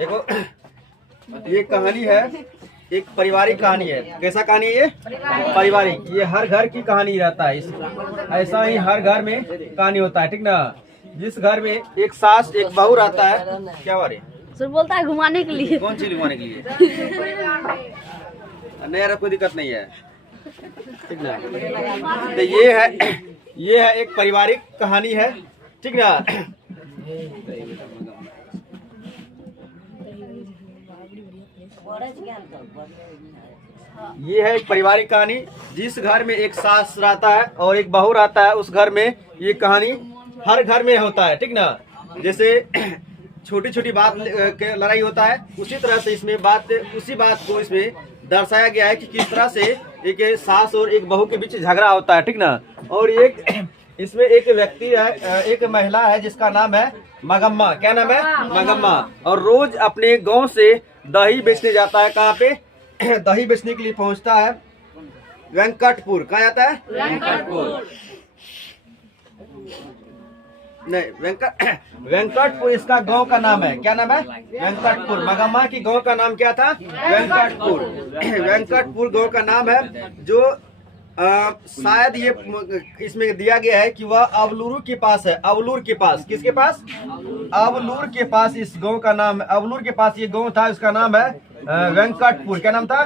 देखो ये कहानी है, एक पारिवारिक कहानी है। कैसा कहानी है ये? पारिवारिक। ये हर घर की कहानी रहता है। ऐसा ही हर घर में कहानी होता है, ठीक ना। जिस घर में एक सास एक बहू रहता है, क्या बारे सर बोलता है घुमाने के लिए। कौन चीज घुमाने के लिए? नहीं यार, कोई दिक्कत नहीं है, ठीक ना। तो ये है एक पारिवारिक कहानी है, ठीक ना। ये है एक पारिवारिक कहानी। जिस घर में एक सास रहता है और एक बहू रहता है, उस घर में ये कहानी हर घर में होता है, ठीक ना। जैसे छोटी छोटी बात के लड़ाई होता है, उसी तरह से इसमें उसी बात को इसमें दर्शाया गया है कि किस तरह से एक सास और एक बहू के बीच झगड़ा होता है, ठीक ना। और इसमें एक व्यक्ति है, एक महिला है जिसका नाम है मगम्मा। क्या नाम है? मगम्मा। और रोज अपने गांव से दही बेचने जाता है। कहाँ पे? दही बेचने के लिए पहुंचता है वेंकटपुर। कहाँ जाता है? वेंकटपुर। नहीं, वेंकटपुर इसका गांव का नाम है। क्या नाम है? वेंकटपुर। मगम्मा की गांव का नाम क्या था? वेंकटपुर। वेंकटपुर गांव का नाम है, जो शायद ये इसमें दिया गया है कि वह अवलूरू के पास है। अवलूर के पास। किसके पास? अवलूर के पास इस गांव का नाम है। अवलूर के पास ये गांव था, इसका नाम है वेंकटपुर। क्या नाम था?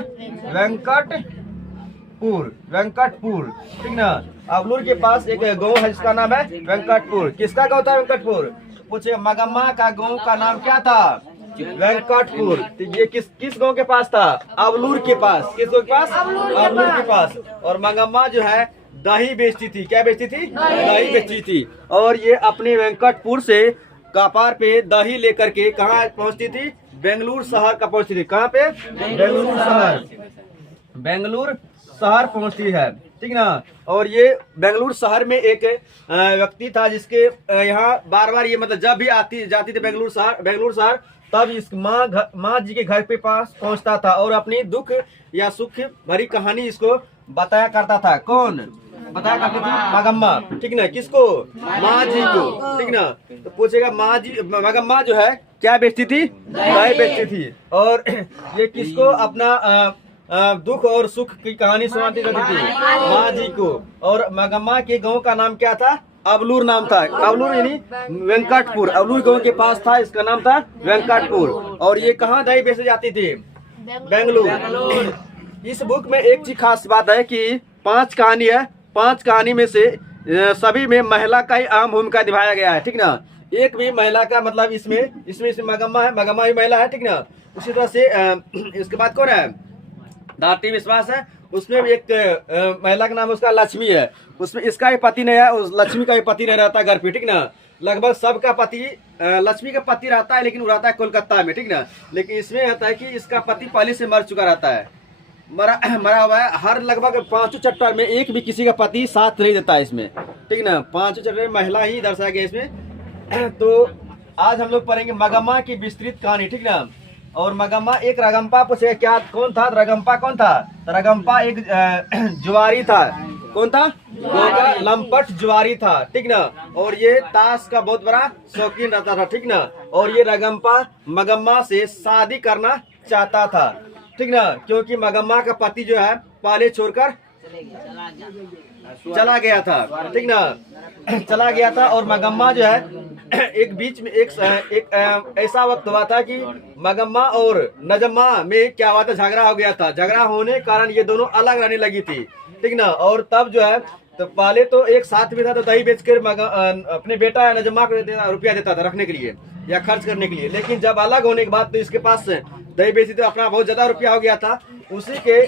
वेंकटपुर, ठीक ना। अवलूर के पास एक गांव है जिसका नाम है वेंकटपुर। किसका गांव था वेंकटपुर? पूछे मगम्मा का गांव का नाम क्या था? वेंकटपुर। तो ये किस गांव के पास था? अवलूर के पास। किस गांव के पास? अवलूर के पास। और मगम्मा जो है दही बेचती थी। क्या बेचती थी? दही बेचती थी। और ये अपने वेंकटपुर से कपार पे दही लेकर के कहाँ पहुँचती थी? बेंगलुरु शहर का पहुँचती थी। कहाँ पे? बेंगलुरु शहर पहुँचती है, ठीक ना। और ये बेंगलुरु शहर में एक व्यक्ति था जिसके यहाँ बार बार ये मतलब जब भी जाती थी बेंगलुरु शहर, तब इस माँ जी के घर पे पास पहुँचता था और अपनी दुख या सुख भरी कहानी इसको बताया करता था। कौन बताया करती थी? मगम्मा, ठीक ना। किसको? माँ जी को, ठीक ना। तो पूछेगा माँ जी, मगम्मा जो है क्या बेचती थी? दही बेचती थी। और ये किसको अपना दुख और सुख की कहानी सुनाती रहती थी? माँ जी को। और मगम्मा के गांव का नाम क्या था? अवलूर नाम था। अवलूर यानी वेंकटपुर। अवलूर गांव के पास था, इसका नाम था वेंकटपुर। और ये कहाँ दही बेचे जाती थी? बेंगलुरु। इस बुक में एक चीज खास बात है कि 5 कहानी है। 5 कहानी में से सभी में महिला का ही अहम भूमिका निभाया गया है, ठीक ना। एक भी महिला का मतलब इसमें मगम्मा है, मगम्मा भी महिला है, ठीक ना। उसी तरह से इसके बाद कौन है? धात्री विश्वास है। उसमें भी एक महिला का नाम उसका लक्ष्मी है। उसमें इसका ही पति नहीं है, उस लक्ष्मी का भी पति नहीं रहता घर पे, ठीक ना। लगभग सबका पति, लक्ष्मी का पति रहता है लेकिन वो रहता है कोलकाता में, ठीक ना। लेकिन इसमें होता है कि इसका पति पहले से मर चुका रहता है, मरा हुआ है। हर लगभग 5 चैप्टर में एक भी किसी का पति साथ नहीं देता है इसमें, ठीक ना। 5 चैप्टर में महिला ही दर्शाया गया इसमें। तो आज हम लोग पढ़ेंगे मगम्मा की विस्तृत कहानी, ठीक ना। और मगम्मा एक रगम्पा पूछेगा क्या कौन था? रगम्पा कौन था? रगम्पा एक जुआरी था। कौन था? लंपट जुआरी था, ठीक ना। और ये ताश का बहुत बड़ा शौकीन रहता था, ठीक ना। और ये रगम्पा मगम्मा से शादी करना चाहता था, ठीक ना। क्योंकि मगम्मा का पति जो है पहले छोड़कर चला गया था, ठीक ना। चला गया था। और मगम्मा जो है एक बीच में एक ऐसा वक्त हुआ था कि मगम्मा और नजम्मा में क्या हुआ था? झगड़ा हो गया था। झगड़ा होने के कारण ये दोनों अलग रहने लगी थी, ठीक ना। और तब जो है तो पहले तो एक साथ में था, तो दही बेचकर अपने बेटा नजम्मा को रुपया देता था रखने के लिए या खर्च करने के लिए। लेकिन जब अलग होने के बाद तो इसके पास दही बेची तो अपना बहुत ज्यादा रुपया हो गया था। उसी के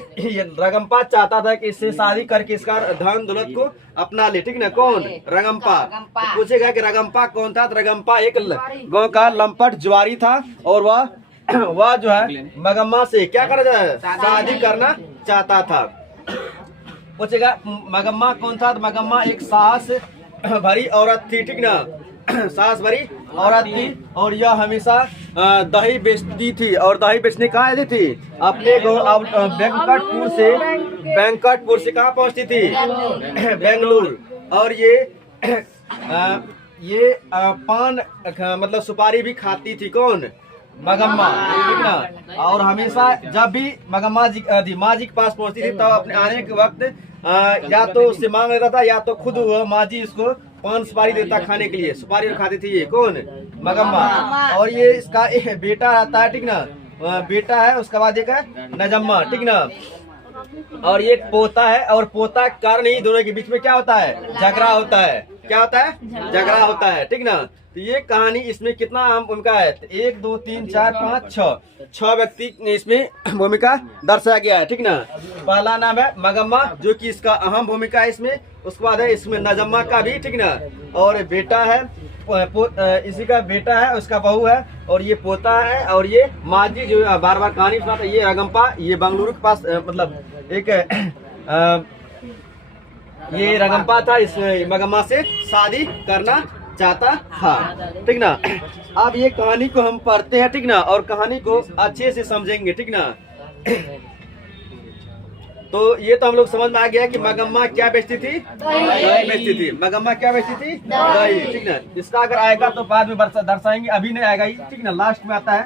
रगम्पा चाहता था कि इससे शादी करके इसका धन दौलत को अपना ले, ठीक ना। कौन? रगम्पा। तो पूछेगा कि रगम्पा कौन था? तो रगम्पा एक गांव का लंपट जुआरी था और वह जो है मगम्मा से क्या कर शादी करना चाहता था। पूछेगा मगम्मा कौन था? तो मगम्मा एक साहस भरी औरत थी, ठीक ना। सास भरी औरत थी और यह हमेशा दही बेचती थी। और दही बेचने कहाँ आती थी? अपने बैंकटपुर से कहाँ पहुँचती थी? बेंगलुरु। और ये पान मतलब सुपारी भी खाती थी। कौन? मगम्मा, ठीक ना। और हमेशा जब भी मगम्मा जी माँ जी के पास पहुंचती थी तब अपने आने के वक्त या तो उससे मांग लेता था या तो खुद माँ जी इसको पान सुपारी देता खाने के लिए। सुपारी खाती थी ये कौन? मगम्मा। और ये इसका बेटा रहता है, ठीक ना, बेटा है, उसके बाद एक है नजम्मा, ठीक ना। और ये पोता है, और पोता के कारण ही दोनों के बीच में क्या होता है? झगड़ा होता है। क्या होता है? झगड़ा होता है, ठीक ना। तो ये कहानी इसमें कितना अहम भूमिका है? 1 2 3 4 5 6 व्यक्ति इसमें भूमिका दर्शाया गया है, ठीक ना। पहला नाम है मगम्मा जो कि इसका अहम भूमिका है इसमें। उसके बाद है इसमें नजम्मा का भी, ठीक ना। और बेटा है, इसी का बेटा है, उसका बहू है, और ये पोता है। और ये माजी जो बार बार कहानी सुनाता है, ये रगम्पा, ये बेंगलुरु के पास मतलब एक ये रगम्पा था, इस मगम्मा से शादी करना चाहता था, ठीक ना। अब ये कहानी को हम पढ़ते हैं, ठीक ना, और कहानी को अच्छे से समझेंगे, ठीक ना। तो ये तो हम लोग समझ में आ गया कि मगम्मा क्या बेचती थी? दही बेचती थी। मगम्मा क्या बेचती थी? दही, ठीक ना। इसका अगर आएगा तो बाद में दर्शाएंगे, अभी नहीं आएगा, ठीक ना। लास्ट में आता है,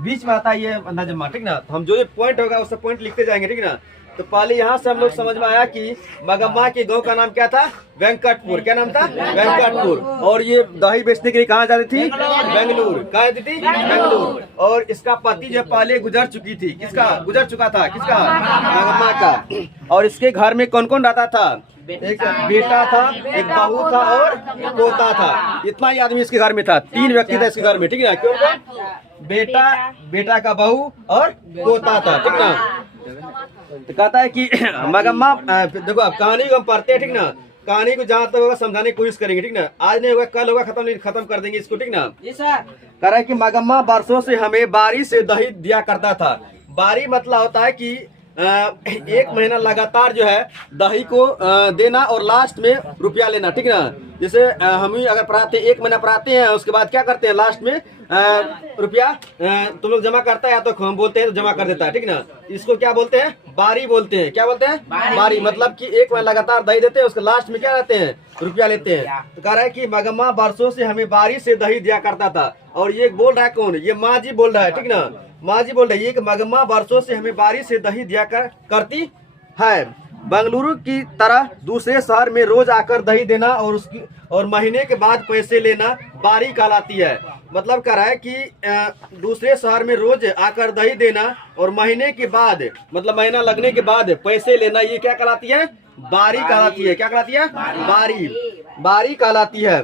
बीच में आता है ये नजम्मा, ठीक ना। तो हम जो पॉइंट होगा उससे पॉइंट लिखते जाएंगे, ठीक ना। तो पहले यहाँ से हम लोग समझ में आया कि मगम्मा के गांव का नाम क्या था? वेंकटपुर। क्या नाम था? वेंकटपुर। और ये दही बेचने के लिए कहाँ जाती थी? बेंगलुरु। कहाँ जाती थी? बेंगलुरु। और इसका पति जो पहले गुजर चुकी थी, किसका गुजर चुका था? किसका? मगम्मा का। और इसके घर में कौन कौन रहता था? एक बेटा था, एक बहू था और एक पोता था। इतना ही आदमी इसके घर में था। 3 व्यक्ति था इसके घर में, ठीक है। क्यों? बेटा, बेटा का बहू और पोता था, ठीक ना। तो कहता है कि मगम्मा, देखो अब कहानी को हम पढ़ते हैं, ठीक ना। कहानी को जहाँ तक होगा समझाने की कोशिश करेंगे, ठीक ना। आज नहीं होगा, कल होगा, खत्म कर देंगे इसको, ठीक ना। कह रहा है कि मगम्मा वर्षों से हमें बारी से दही दिया करता था। बारी मतलब होता है कि 1 महीना लगातार जो है दही को देना और लास्ट में रुपया लेना, ठीक ना। जैसे हम ही अगर पढ़ाते 1 महीना पढ़ाते हैं, उसके बाद क्या करते हैं? लास्ट में रुपया तुम लोग जमा करता है, या तो हम बोलते हैं तो जमा कर देता है, ठीक ना। इसको क्या बोलते हैं? बारी बोलते हैं। क्या बोलते हैं? बारी। मतलब कि 1 महीना लगातार दही देते हैं, उसके लास्ट में क्या रहते हैं? रुपया लेते हैं। तो कह रहा है कि मगम्मा वर्षों से हमें बारी से दही दिया करता था। और ये बोल रहा है कौन? ये माँ जी बोल रहा है, ठीक ना। माँ जी बोल रही है कि मगम्मा वर्षों से हमें बारी से दही दिया करती है। बेंगलुरु की तरह दूसरे शहर में रोज आकर दही देना और महीने के बाद पैसे लेना बारी कहलाती है। मतलब कह रहा है कि दूसरे शहर में रोज आकर दही देना और महीने के बाद, मतलब महीना लगने के बाद पैसे लेना, ये क्या कहलाती है? बारी कहलाती है। क्या कहलाती है? बारी। बारी कहलाती है।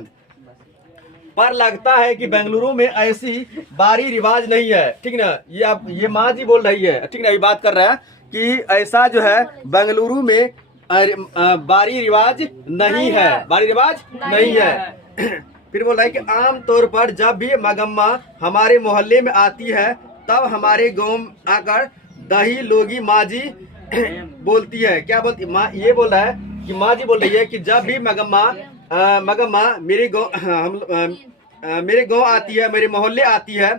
पर लगता है कि बेंगलुरु में ऐसी बारी रिवाज नहीं है, ठीक ना। ये अब ये माँ जी बोल रही है, ठीक ना। ये बात कर रहा है कि ऐसा जो है बेंगलुरु में बारी रिवाज नहीं है। बारी रिवाज नहीं है। फिर बोल रहा है कि आम तौर पर जब भी मगम्मा हमारे मोहल्ले में आती है तब हमारे गांव आकर दही लोगी माँ जी बोलती है। क्या बोलती? माँ ये बोल रहा है कि माँ जी बोल रही है कि जब भी मगम्मा मेरे गांव आती है, मेरे मोहल्ले आती है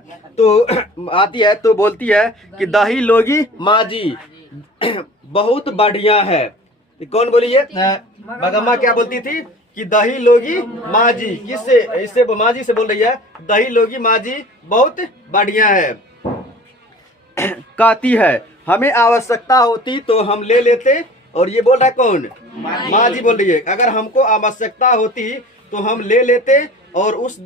तो बोलती है कि दही लोगी माँ जी बहुत बढ़िया है। कौन बोली है? मगम्मा क्या बोलती थी कि दही लोगी माँ जी। किससे? इससे माँ जी से बोल रही है, दही लोगी माँ जी बहुत बढ़िया है। कहती है हमें आवश्यकता होती तो हम ले लेते। और ये बोल रहा है कौन? माँ जी बोल रही है, अगर हमको आवश्यकता होती तो हम ले लेते और उस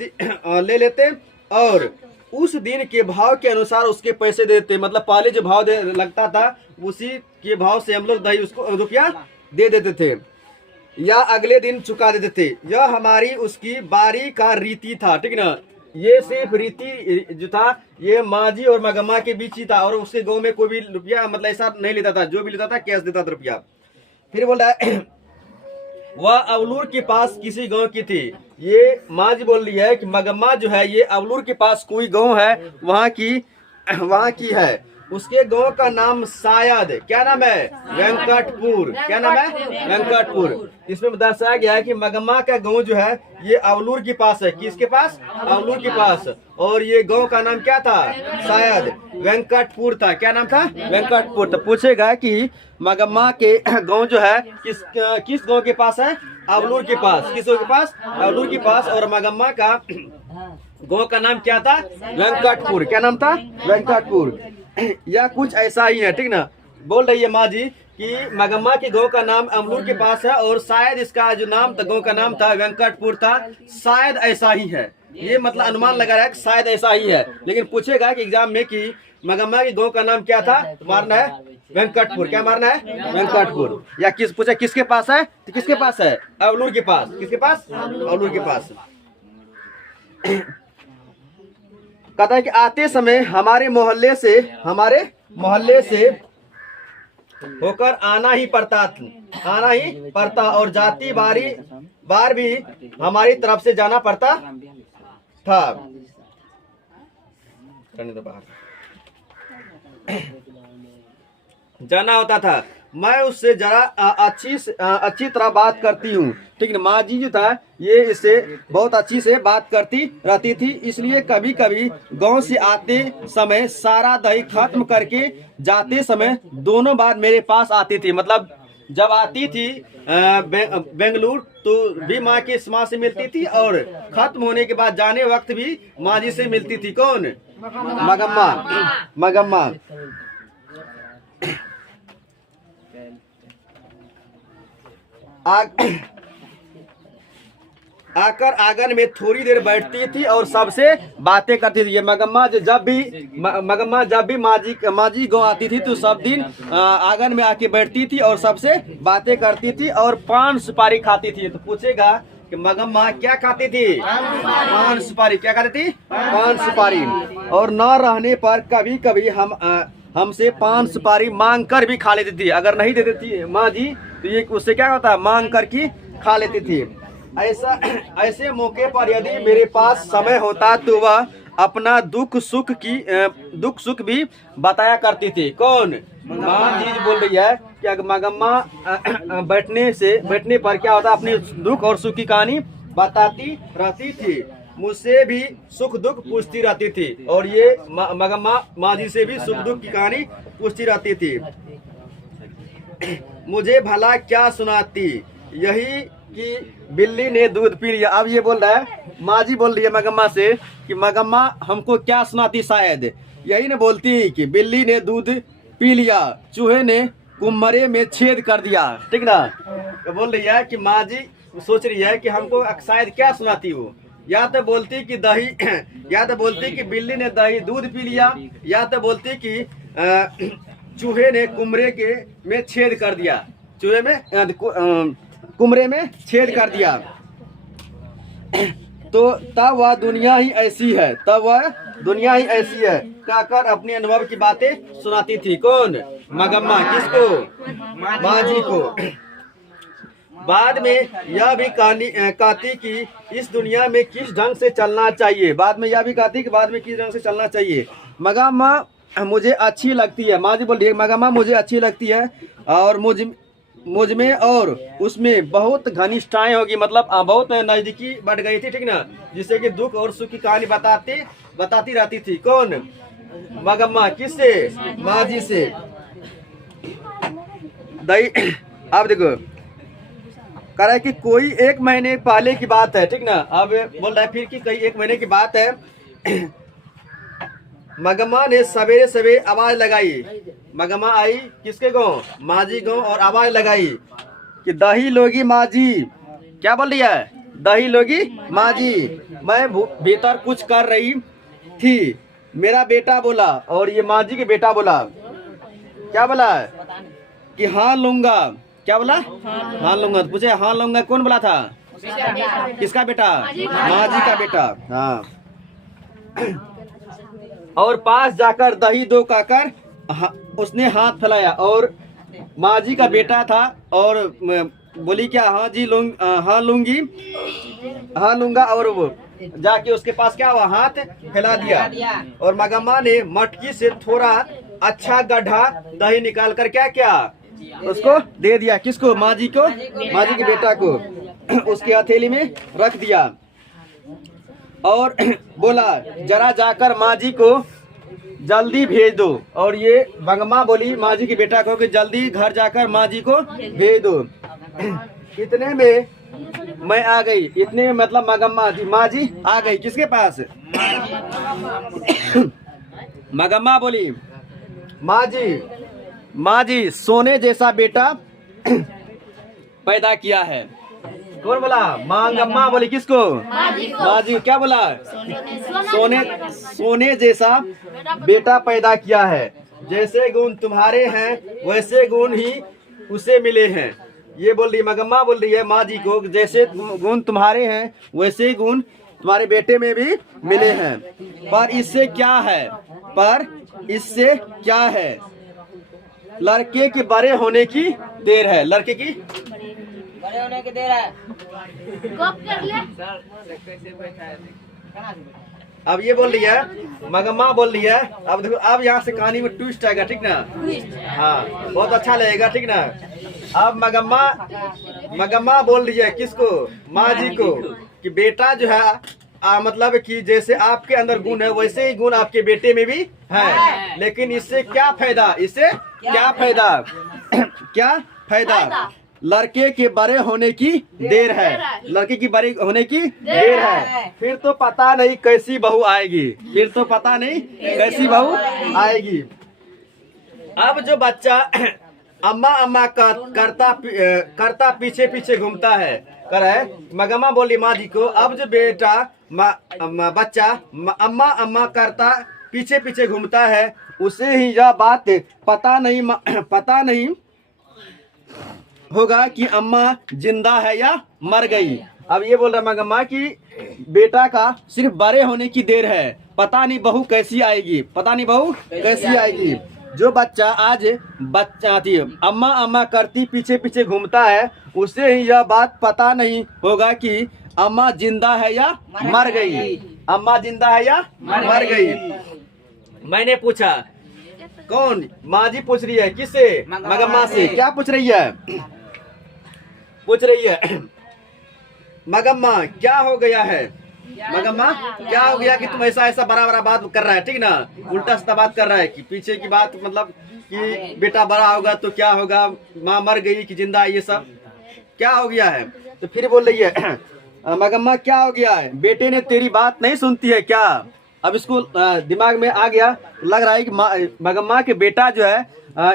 दिन के भाव के अनुसार उसके पैसे देते। मतलब पहले जो भाव लगता था उसी के भाव से हम लोग दही उसको रुपया दे देते थे या अगले दिन चुका देते थे। यह हमारी उसकी बारी का रीति था, ठीक ना। ये सिर्फ रीति जो था ये माँ जी और मगम्मा के बीच ही था, और उसके गांव में कोई भी रुपया मतलब ऐसा नहीं लेता था। जो भी लेता था कैश देता था रुपया। फिर बोल रहा है वह अवलूर के पास किसी गांव की थी। ये माँ जी बोल रही है कि मगम्मा जो है ये अवलूर के पास कोई गांव है, वहाँ की है। उसके गांव का नाम शायद क्या नाम है? वेंकटपुर। क्या नाम है? वेंकटपुर। इसमें दर्शाया गया है कि मगम्मा का गांव जो है ये अवलूर के पास है। किसके पास? अवलूर के पास। और ये गांव का नाम क्या था? शायद वेंकटपुर था। क्या नाम था? वेंकटपुर। तो पूछेगा कि मगम्मा के गांव जो है किस गांव के पास है? अवलूर के पास। किस गांव के पास? अवलूर के पास। और मगम्मा का गांव का नाम क्या था? वेंकटपुर। क्या नाम था? वेंकटपुर। यह कुछ ऐसा ही है, ठीक ना। बोल रही है माँ जी कि मगम्मा के गांव का नाम अमलूर के पास है और शायद इसका जो नाम था, गांव का नाम था वेंकटपुर था, शायद ऐसा ही है। ये मतलब अनुमान लगा रहा है कि शायद ऐसा ही है, लेकिन पूछेगा कि एग्जाम में कि मगम्मा के गांव का नाम क्या था, मारना है वेंकटपुर। क्या मारना है? वेंकटपुर। या पूछे किसके पास है, तो किसके पास है? अवलूर के पास। किसके पास? अवलूर के पास। कहता है कि आते समय हमारे मोहल्ले से होकर आना ही पड़ता और जाती बार भी हमारी तरफ से जाना पड़ता था। जाना होता था। मैं उससे जरा अच्छी तरह बात करती हूँ, ठीक है। माँ जी जो था ये इससे बहुत अच्छी से बात करती रहती थी, इसलिए कभी कभी गांव से आते समय सारा दही खत्म करके जाते समय दोनों बार मेरे पास आती थी। मतलब जब आती थी बेंगलुरु तो भी माँ से मिलती थी और खत्म होने के बाद जाने वक्त भी माँ जी से मिलती थी। कौन? मगम्मा। आकर आंगन में थोड़ी देर बैठती थी और सबसे बातें करती थी। ये मगम्मा जब भी माँ जी गाँव आती थी तो सब दिन आंगन में आके बैठती थी और सबसे बातें करती थी और पान सुपारी खाती थी। तो पूछेगा कि मगम्मा क्या खाती थी? पान सुपारी। क्या खाती थी? पान सुपारी। और न रहने पर कभी कभी हमसे पान सुपारी मांग कर भी खा लेती थी। अगर नहीं देती थी माँ जी तो ये उससे क्या होता है, मांग कर की खा लेती थी। ऐसे मौके पर यदि मेरे पास समय होता तो वह अपना दुख सुख भी बताया करती थी। कौन? माँ जी बोल रही है कि अगर मगम्मा बैठने पर क्या होता, अपने दुख और सुख की कहानी बताती रहती थी। मुझसे भी सुख दुख पूछती रहती थी और ये मगम्मा माँ जी से भी सुख दुख की कहानी पूछती रहती थी। मुझे भला क्या सुनाती, यही कि बिल्ली ने दूध पी लिया। अब ये बोल रहा है, माँ जी बोल रही है मगम्मा से कि मगम्मा हमको क्या सुनाती, शायद यही ने बोलती कि बिल्ली ने दूध पी लिया, चूहे ने कुम्हरे में छेद कर दिया, ठीक ना। तो बोल रही है कि माँ जी सोच रही है कि हमको शायद क्या सुनाती हो, या तो बोलती कि दही या तो बोलती कि बिल्ली ने दूध पी लिया, या तो बोलती कि चूहे ने कुम्हरे में छेद कर दिया, चूहे में कुम्हरे में छेद कर दिया। तो तब वह दुनिया ही ऐसी है, कहकर अपने अनुभव की बातें सुनाती थी। कौन? मगम्मा। किसको? माँ जी को। बाद में यह भी कहती कि इस दुनिया में किस ढंग से चलना चाहिए। मगम्मा मुझे अच्छी लगती है। माँ जी बोल रही है मगम्मा मुझे अच्छी लगती है और मुझ में और उसमें बहुत घनिष्ठताएं होगी। मतलब बहुत नजदीकी बढ़ गई थी, ठीक ना, जिससे कि दुख और सुख की कहानी बताती रहती थी। कौन? मगम्मा। किससे? माँ जी से। अब देखो कह रहा है कि कोई 1 महीने पहले की बात है, ठीक ना। अब बोल रहा है फिर कि कई 1 महीने की बात है। मगम्मा ने सवेरे सवेरे आवाज लगाई। मगम्मा आई किसके गाँव? माँ जी गाँव, और आवाज लगाई कि दही लोगी माँ जी। क्या बोल रही है? दही लोगी माँ जी। मैं भीतर कुछ कर रही थी, मेरा बेटा बोला, और ये माँ जी के बेटा बोला। क्या बोला? कि हाँ लूंगा। क्या बोला? हाँ लूंगा। तो पूछे हाँ लूंगा कौन बोला था? किसका बेटा? माँ जी का बेटा। हाँ। और पास जाकर दही दो कहकर उसने हाथ फैलाया, और माँ जी का बेटा था और बोली क्या? हाँ जी हाँ लूंगी, हाँ लूंगा। और वो जाके उसके पास क्या हुआ? हाथ फैला दिया। और मगम्मा ने मटकी से थोड़ा अच्छा गड्ढा दही निकाल कर क्या उसको दे दिया। किसको? माँ जी को, माँ जी के बेटा को। उसके हथेली में रख दिया और बोला जरा जाकर माँ जी को जल्दी भेज दो। और ये मगम्मा बोली माँ जी के बेटा को कि जल्दी घर जाकर माँ जी को भेज दो। इतने में मैं आ गई। इतने में मतलब मगम्मा जी, माँ जी आ गई किसके पास? मगम्मा बोली, माँ जी सोने जैसा बेटा पैदा किया है। कौन बोला? मगम्मा बोली किसको? माँ जी। क्या बोला? सोने जैसा बेटा पैदा किया है। जैसे गुण तुम्हारे हैं वैसे गुण ही उसे मिले हैं। ये बोल रही मगम्मा बोल रही है माँ जी को, जैसे गुण तुम्हारे हैं वैसे गुण तुम्हारे बेटे में भी मिले हैं। पर इससे क्या है? लड़के के बड़े होने की देर है। लड़के की बड़े होने की देर है। गप कर ले। अब ये बोल रही है मगम्मा बोल रही है। अब देखो, अब यहाँ से कहानी में ट्विस्ट आएगा, ठीक ना? हाँ, बहुत अच्छा लगेगा, ठीक ना? अब मगम्मा बोल रही है किसको? माँ जी को, कि बेटा जो है मतलब कि जैसे आपके अंदर गुण है वैसे ही गुण आपके बेटे में भी है। लेकिन इससे क्या फायदा? क्या फायदा? लड़के के बड़े होने की देर है। लड़के की बड़े होने की देर है। फिर तो पता नहीं कैसी बहू आएगी। अब जो बच्चा अम्मा करता पीछे पीछे घूमता है, मगम्मा बोली माँ जी को, अब जो बेटा बच्चा अम्मा करता पीछे पीछे घूमता है उसे ही यह बात पता नहीं होगा कि अम्मा जिंदा है या मर गई। अब ये बोल रहा मगम्मा कि बेटा का सिर्फ बड़े होने की देर है, पता नहीं बहू कैसी आएगी। जो बच्चा आज थी अम्मा करती पीछे पीछे घूमता है उसे ही यह बात पता नहीं होगा कि अम्मा जिंदा है या मर गई। मैंने पूछा, कौन? माँ जी पूछ रही है किससे? मगम्मा से। क्या पूछ रही है? मगम्मा क्या हो गया है? मगम्मा क्या हो गया कि तुम ऐसा बड़ा बात कर रहा है, ठीक ना? उल्टा सीधा बात कर रहा है कि पीछे की बात, मतलब कि बेटा बड़ा होगा तो क्या होगा, माँ मर गई कि जिंदा, ये सब क्या हो गया है? तो फिर बोल रही है मगम्मा क्या हो गया है? बेटे ने तेरी बात नहीं सुनती है क्या? अब इसको दिमाग में आ गया, लग रहा है कि मगम्मा के बेटा जो है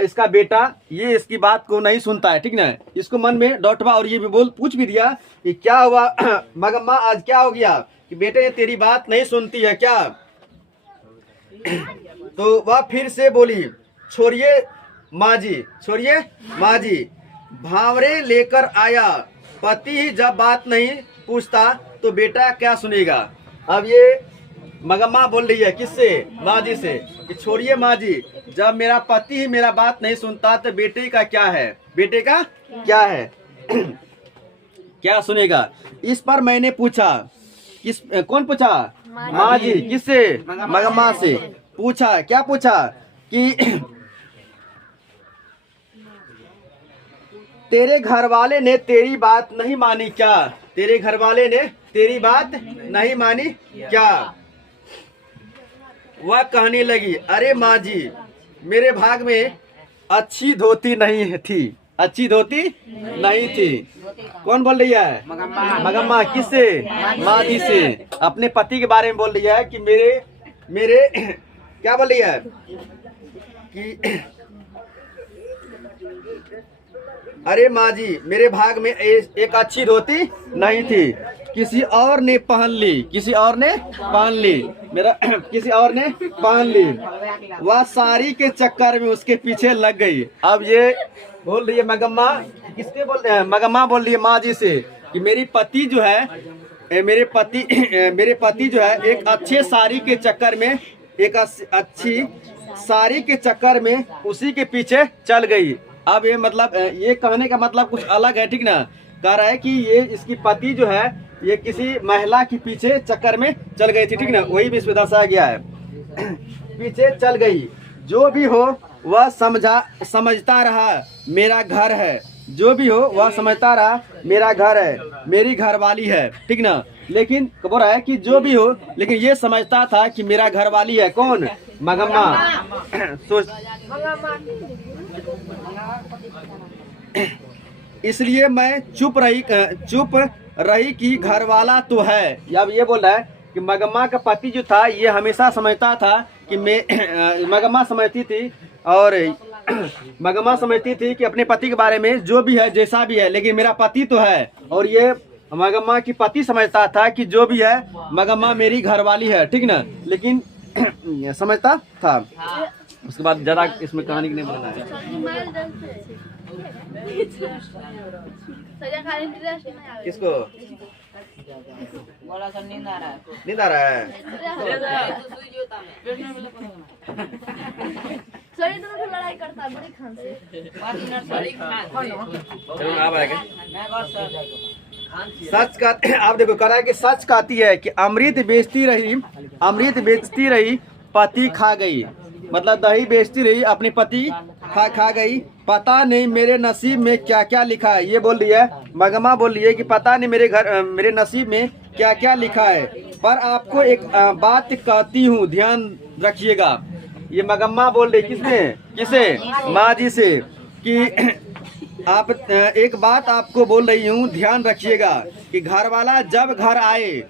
इसका बेटा ये इसकी बात को नहीं सुनता है, ठीक ना? इसको मन में डाउट हुआ और ये भी पूछ भी दिया कि क्या हुआ मगम्मा, आज क्या हो गया कि बेटे ने तेरी बात नहीं सुनती है क्या? तो वह फिर से बोली, छोड़िए माँ जी, भावरे लेकर आया, पति ही जब बात नहीं पूछता तो बेटा क्या सुनेगा। अब ये मगम्मा बोल रही है किससे? माँ जी से, कि छोड़िए माँ जी, जब मेरा पति ही मेरा बात नहीं सुनता तो बेटे का क्या है? क्या सुनेगा? इस पर मैंने पूछा, कौन पूछा? माँ जी। किससे? मगम्मा से। पूछा, क्या पूछा? कि तेरे घर वाले ने तेरी बात नहीं मानी क्या? वह कहने लगी, अरे माँ जी, मेरे भाग में अच्छी धोती नहीं थी। कौन बोल रही है? मगम्मा। किससे? माँ जी से। अपने पति के बारे में बोल रही है कि मेरे क्या बोल रही है कि अरे माँ जी, मेरे भाग में एक अच्छी धोती नहीं थी, किसी और ने पहन ली। वह साड़ी के चक्कर में उसके पीछे लग गई। अब ये बोल रही है मगम्मा, किसके बोल रहे हैं? मगम्मा बोल रही है माँ जी से कि मेरे पति जो है एक अच्छी साड़ी के चक्कर में उसी के पीछे चल गई। अब ये मतलब ये कहने का मतलब कुछ अलग है, ठीक ना? कह रहा है कि ये इसकी पति जो है ये किसी महिला के पीछे चक्कर में चल गई थी, ठीक ना? वही भी इसमें दर्शाया गया है। पीछे चल गई। जो भी हो वह समझता रहा मेरा घर है। मेरी घरवाली है, ठीक ना? लेकिन बोल रहा है कि जो भी हो, लेकिन ये समझता था कि मेरा घरवाली है। कौन? मगम्मा। इसलिए मैं चुप रही कि घरवाला तो है। अब ये बोल रहा है कि मगम्मा का पति जो था ये हमेशा समझता था कि मैं मगम्मा समझती थी और मगम्मा समझती थी कि अपने पति के बारे में जो भी है जैसा भी है लेकिन मेरा पति तो है, और ये मगम्मा की पति समझता था कि जो भी है मगम्मा मेरी घरवाली है, ठीक ना, लेकिन समझता था। उसके बाद ज़्यादा इसमें कहानी नहीं बनाना है। किसको बोला सर नींद आ रहा है। नींद आ रहा है? सही तो लड़ाई करता है बड़ी खान से। 5 मिनट सर चलो आप आएगा। मैं गौर सर सच का आप देखो कह रहा है कि सच कहती है कि अमृत बेचती रही पति खा गई, मतलब दही बेचती रही अपने पति खा गई। पता नहीं मेरे नसीब में क्या क्या लिखा है, ये बोल रही है मगम्मा, बोल रही है कि पता नहीं मेरे नसीब में क्या क्या लिखा है। पर आपको एक बात कहती हूँ, ध्यान रखिएगा। ये मगम्मा बोल रही किसे? माँ जी से कि आप एक बात आपको बोल रही हूँ, ध्यान रखिएगा कि घरवाला जब घर आए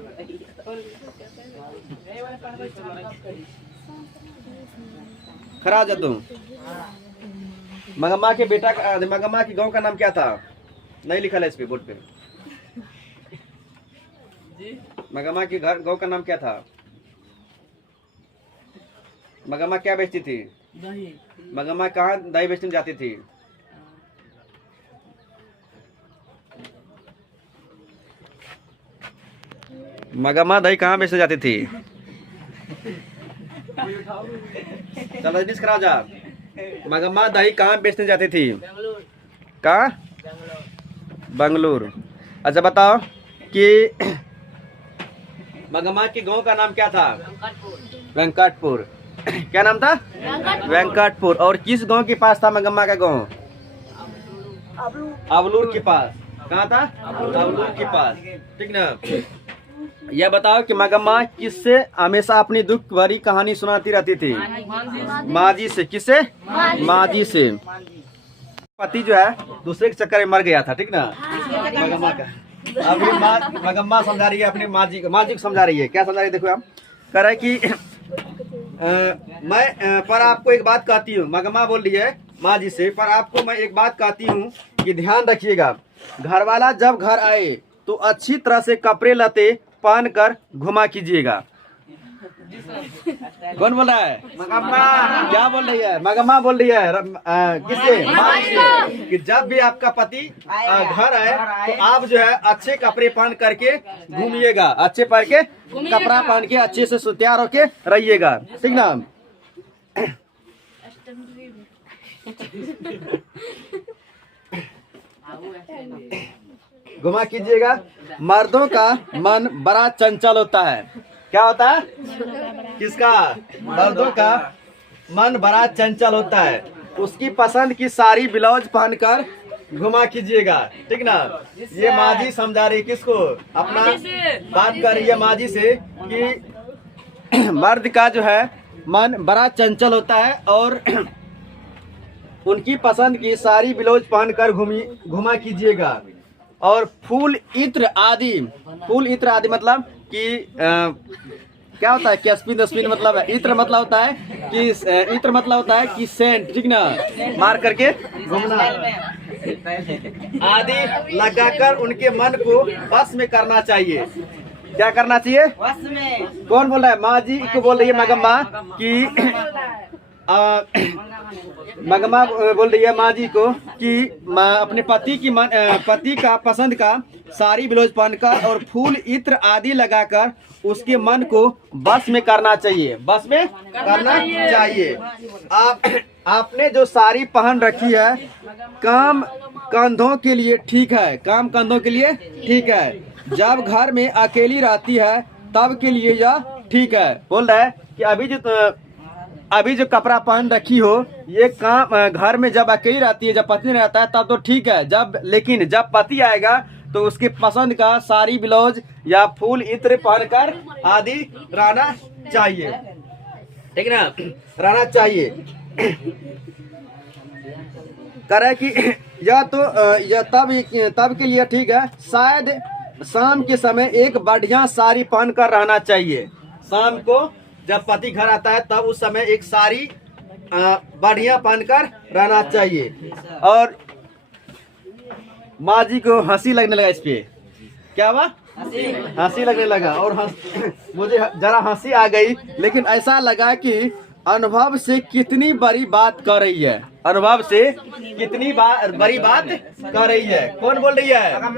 खरा जाता हूँ। मगम्मा के बेटा मगम्मा के गांव का नाम क्या था? नहीं लिखा है इस पे बोर्ड पे। मगम्मा के गांव का नाम क्या था? मगम्मा क्या बेचती थी? मगम्मा कहाँ दही बेचने जाती थी? मगम्मा दही कहाँ बेचने जाती थी? चलो जल्दी कराओ जा। मगम्मा दही कहाँ बेचने जाती थी? कहाँ? बंगलुरु। अच्छा बताओ कि मगम्मा के गांव का नाम क्या था? वेंकटपुर। क्या नाम था? वेंकटपुर। और किस गांव के पास था मगम्मा का गांव? अवलूर के पास। कहाँ था? अवलूर के पास, ठीक ना। यह बताओ कि मगम्मा किससे हमेशा अपनी दुख भरी कहानी सुनाती रहती थी? माँ जी से। किससे? माँ जी से। पति जो है दूसरे के चक्कर में मर गया था, ठीक ना, मगम्मा का। अभी मगम्मा समझा रही है अपनी माँ जी को समझा रही है। क्या समझा रही है देखो आप। कह रहा है कि मैं पर आपको एक बात कहती हूँ, मगम्मा बोल रही है माँ जी से, पर आपको मैं एक बात कहती हूँ कि ध्यान रखिएगा, घरवाला जब घर आए तो अच्छी तरह से कपड़े लते पहन कर घुमा कीजिएगा। कौन बोल रहा है? मगम्मा। क्या बोल रही है? मगम्मा बोल रही है किससे? माँ से, कि जब भी आपका पति घर आए तो आप जो है अच्छे कपड़े पहन करके घूमिएगा, अच्छे पहन के कपड़ा पहन के अच्छे से तैयार होके रहिएगा, ठीक ना। घुमा कीजिएगा। मर्दों का मन बड़ा चंचल होता है। क्या होता है? किसका? मर्दों का मन बड़ा चंचल होता है। उसकी पसंद की साड़ी ब्लाउज पहनकर घुमा कीजिएगा, ठीक ना। ये माँ जी समझा रही किसको? अपना बात कर रही है माँ जी से कि मर्द का जो है मन बड़ा चंचल होता है और उनकी पसंद की साड़ी ब्लाउज पहनकर घुमा कीजिएगा। और फूल इत्र आदि मतलब कि क्या होता है? कैस्पिन मतलब है। इत्र मतलब होता है कि सेंट, ठीक ना, मार करके घूमना आदि लगाकर उनके मन को बस में करना चाहिए। क्या करना चाहिए? बस में। कौन बोल रहा है? माँ जी को बोल रही है मगम्मा कि मगम्मा बोल रही है माँ जी को कि अपने पति का पसंद का साड़ी ब्लाउज पहनकर और फूल इत्र आदि लगाकर उसके मन को बस में करना चाहिए। बस में करना चाहिए। आपने जो साड़ी पहन रखी है काम कंधों के लिए ठीक है। जब घर में अकेली रहती है तब के लिए यह ठीक है। बोल रहा है कि अभी जो कपड़ा पहन रखी हो ये काम घर में जब अकेली रहती है, जब पति नहीं रहता है तब तो ठीक है। लेकिन जब पति आएगा तो उसके पसंद का साड़ी ब्लाउज या फूल इत्र पहनकर आदि रहना चाहिए, ठीक ना, रहना चाहिए। कह रहा है कि यह तब के लिए ठीक है। शाम के समय एक बढ़िया साड़ी पहन कर रहना चाहिए। शाम को जब पति घर आता है तब उस समय एक साड़ी बढ़िया पहन कर रहना चाहिए। और माँ जी को हंसी लगने लगा इस पे। क्या हुआ? हंसी लगने लगा और मुझे जरा हंसी आ गई, लेकिन ऐसा लगा कि अनुभव से कितनी बड़ी बात कर रही है। अनुभव से कितनी बड़ी बात कर रही है। कौन बोल रही है? माँ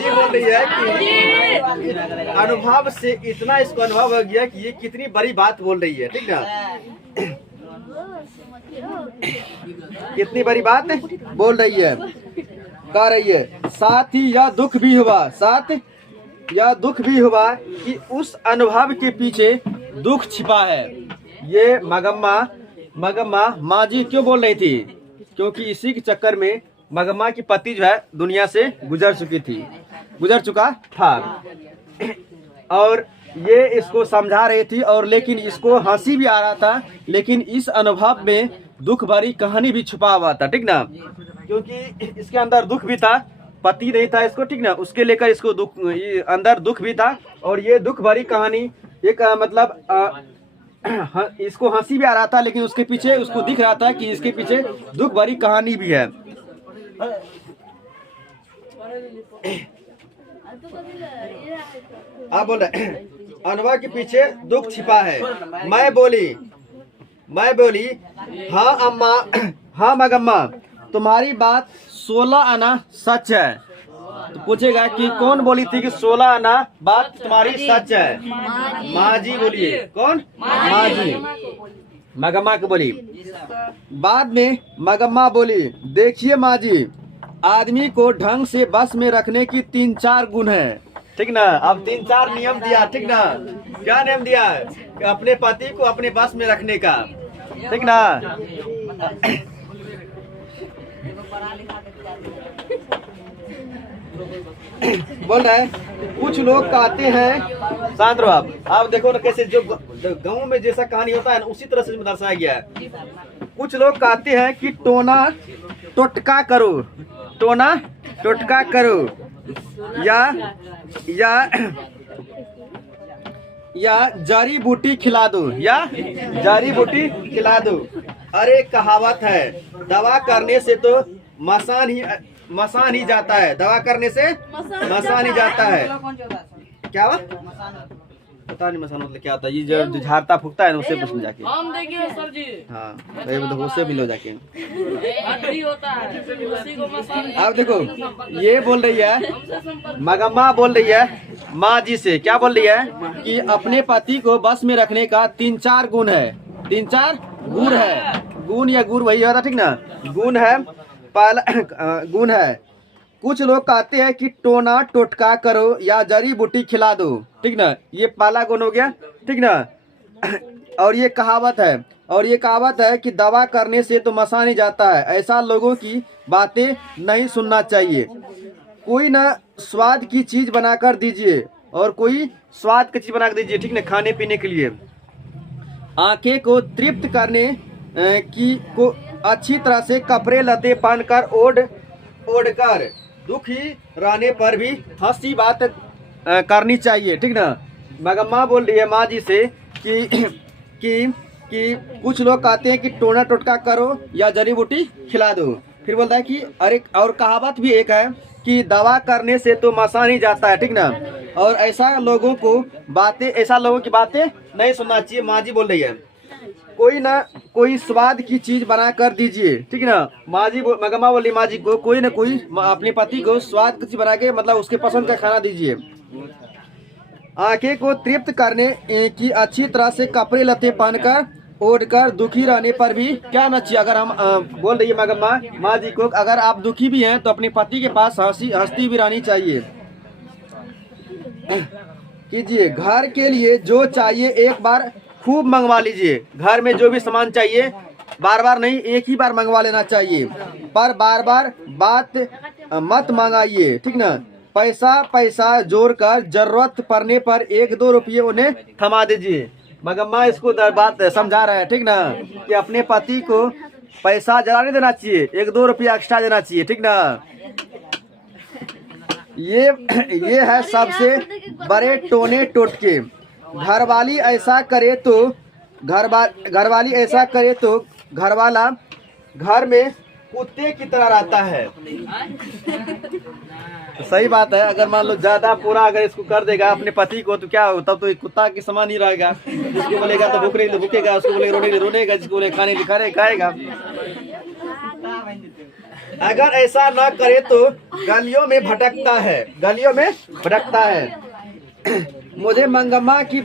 जी बोल रही है कि अनुभव से इतना इसको अनुभव हो गया कि ये कितनी बड़ी बात बोल रही है। ठीक ना? कितनी बड़ी बात बोल रही है, कह रही है। साथ ही यह दुख भी हुआ, साथ यह दुख भी हुआ कि उस अनुभव के पीछे दुख छिपा है। ये मगम्मा माँ जी क्यों बोल रही थी? क्योंकि इसी के चक्कर में मगम्मा की पति जो है दुनिया से गुजर चुका था और ये इसको समझा रही थी। और लेकिन इसको हंसी भी आ रहा था, लेकिन इस अनुभव में दुख भरी कहानी भी छुपा हुआ था। ठीक ना? क्योंकि इसके अंदर दुख भी था, पति नहीं था इसको। ठीक ना? उसके लेकर इसको दुख, अंदर दुख भी था। और ये दुख भरी कहानी एक मतलब इसको हंसी भी आ रहा था, लेकिन उसके पीछे उसको दिख रहा था कि इसके पीछे दुख भरी कहानी भी है। आप बोल रहे अनुभव के पीछे दुख छिपा है। मैं बोली हाँ अम्मा, हाँ मगम्मा, तुम्हारी बात 16 आना सच है। तो पूछेगा कि कौन बोली थी कि 16 आना बात तुम्हारी सच है? माँ जी बोलिए। कौन? माँ जी मगम्मा को बोली। बाद में मगम्मा बोली, देखिए माँ जी, आदमी को ढंग से बस में रखने की 3-4 गुण है। ठीक ना? अब 3-4 नियम दिया। ठीक ना? क्या नियम दिया? अपने पति को अपने बस में रखने का। ठीक ना? बोल रहे कुछ लोग कहते हैं, शांत रहो आप देखो ना कैसे जो गाँव में जैसा कहानी होता है ना उसी तरह से दर्शाया गया है। कुछ लोग कहते हैं कि टोना टोटका करो या जड़ी बूटी खिला दो। अरे कहावत है, दवा करने से तो मसान ही जाता है। दवा करने से मसान ही जाता है। क्या हुआ? पता नहीं मसान मतलब क्या होता है। ये जो झाड़ता फूकता है ना उससे पूछ जाके। हम देंगे सर जी। हाँ तो उससे मिलो जाके। होता है उसी को मसान। अब देखो ये बोल रही है, मगम्मा बोल रही है माँ जी से। क्या बोल रही है? कि अपने पति को बस में रखने का 3-4 गुण है। 3-4 गुण है। गुण या गुण वही होता। ठीक ना? गुण है। पहला गुण है, कुछ लोग कहते हैं कि टोना टोटका करो या जड़ी बूटी खिला दो। ठीक ना? ये पहला गुण हो गया। ठीक ना? और ये कहावत है कि दवा करने से तो मसान ही जाता है। ऐसा लोगों की बातें नहीं सुनना चाहिए। कोई ना स्वाद की चीज बनाकर दीजिए और कोई स्वाद की चीज बनाकर दीजिए। ठीक ना? खाने पीने के लिए आंखें को तृप्त करने की को अच्छी तरह से कपड़े लते पहनकर ओढ़कर दुखी रहने पर भी हंसी बात करनी चाहिए। ठीक ना? मगम्मा बोल रही है माँ जी से कि कुछ लोग कहते हैं कि टोना टोटका करो या जड़ी बूटी खिला दो। फिर बोलता है कि अरे और कहावत भी एक है कि दवा करने से तो मसान ही जाता है। ठीक ना? और ऐसा लोगों की बातें नहीं सुनना चाहिए। माँ जी बोल रही है कोई स्वाद की चीज बना कर दीजिए। ठीक ना? मगम्मा बोली माँ जी को कोई ना कोई अपने पति को स्वाद की चीज बना के मतलब उसके पसंद का खाना दीजिए। आंखें को तृप्त करने की अच्छी तरह से कपड़े लते पहनकर ओढ़कर दुखी रहने पर भी क्या न चाहिए। अगर हम बोल रही है मगम्मा माँ जी को, अगर आप दुखी भी हैं तो अपने पति के पास हंसती भी रहनी चाहिए। कीजिए घर के लिए जो चाहिए एक बार खूब मंगवा लीजिए। घर में जो भी सामान चाहिए बार बार नहीं, एक ही बार मंगवा लेना चाहिए, पर बार बार बात मत मंगाइए। ठीक ना? पैसा जोड़कर जरूरत पड़ने पर 1-2 रुपये उन्हें थमा दीजिए। मगम्मा इसको बात समझा रहा है। ठीक ना? कि अपने पति को पैसा जरा नहीं देना चाहिए, 1-2 रुपया एक्स्ट्रा देना चाहिए। ठीक ना? ये है सबसे बड़े टोने टोटके। घरवाली ऐसा करे तो घरवाली ऐसा करे तो घरवाला घर में कुत्ते की तरह रहता है। तो सही बात है, अगर मान लो ज्यादा पूरा अगर इसको कर देगा अपने पति को तो क्या हो, तब तो कुत्ता के समान ही रहेगा। जिसको बोलेगा तो भूख तो भूखेगा, उसको बोलेगा रोने रोनेगा, जिसको बोले खाने खाएगा। अगर ऐसा न करे तो गलियों में भटकता है। मुझे मगम्मा की